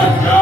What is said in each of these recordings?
God.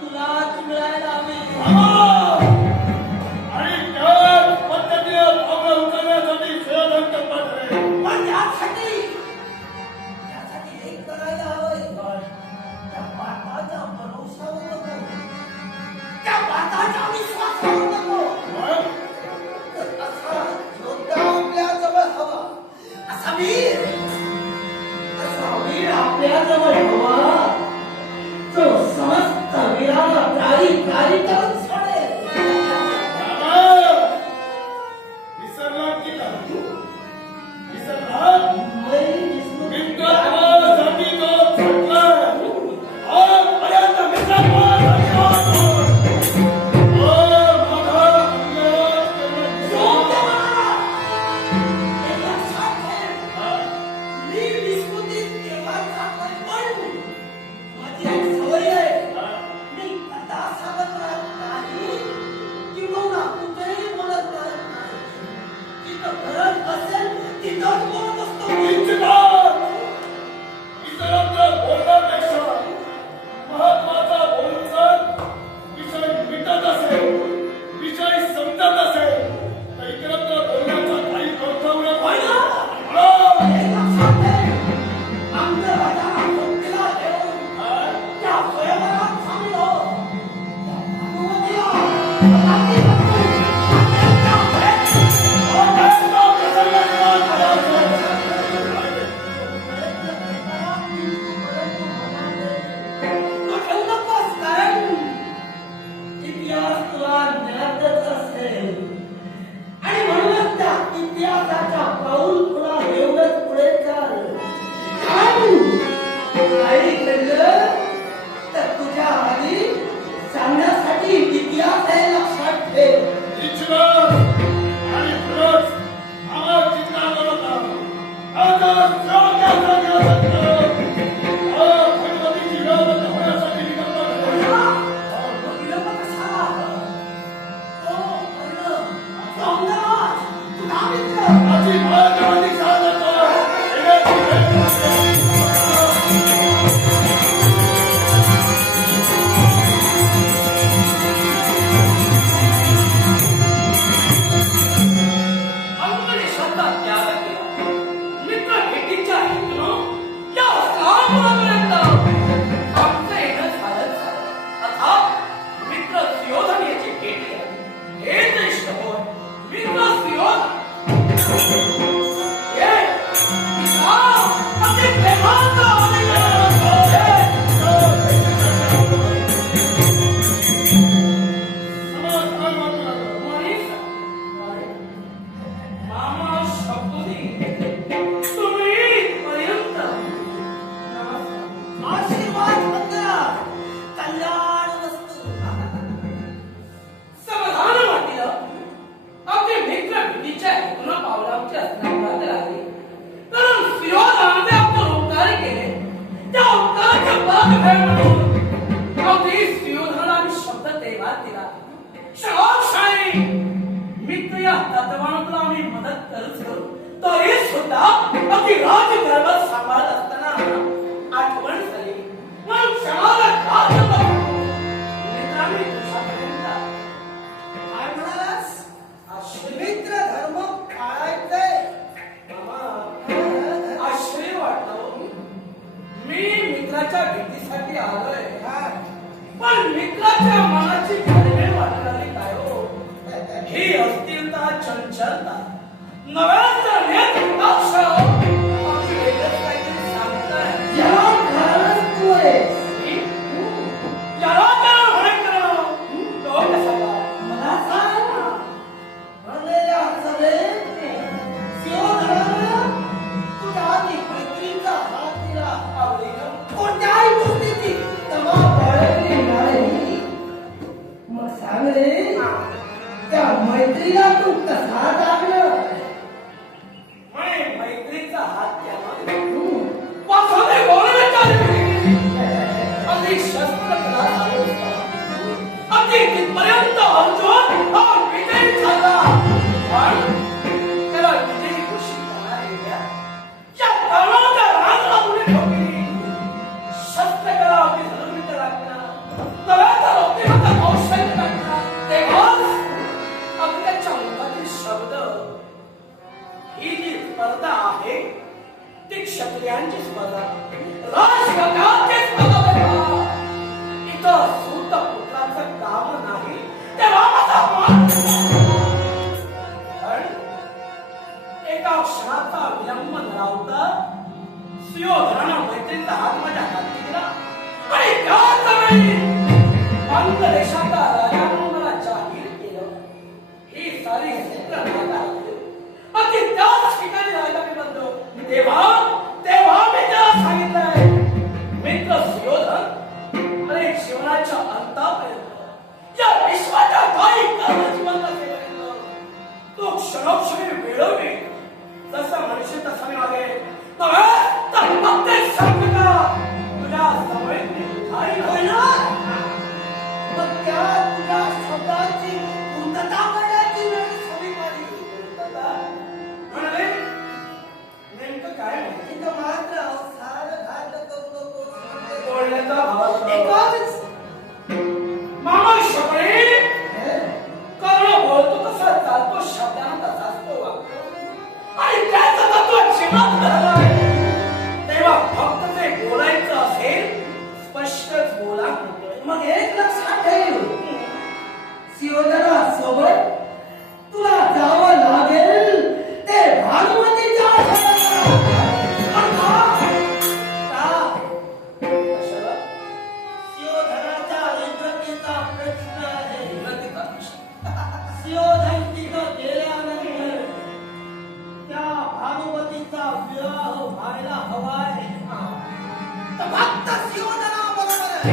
Love the अक्षराचा विलंब धरावता सिंहोधरानं मैत्रीचा हात माझ्या हातात दिला आणि त्याच वेळी अंतरेशाचा राजा मला जाहीर केलं हे सारे सूत्र मला आणि त्याच ठिकाणी राहिला मी म्हणतो तेव्हा तेव्हा मी त्याला सांगितलंय मित्र सिंहोधर अरे शिवनाच्या अंतापर्यंत या विश्वाच्या काही कर्मजीवनाला तो क्षणोक्षणी वेळोवेळी तसा मनुष्य तसं मागे. तुझ्या सवयीने आई होईल मग त्या तुझ्या स्वतःची पूर्णता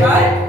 はい。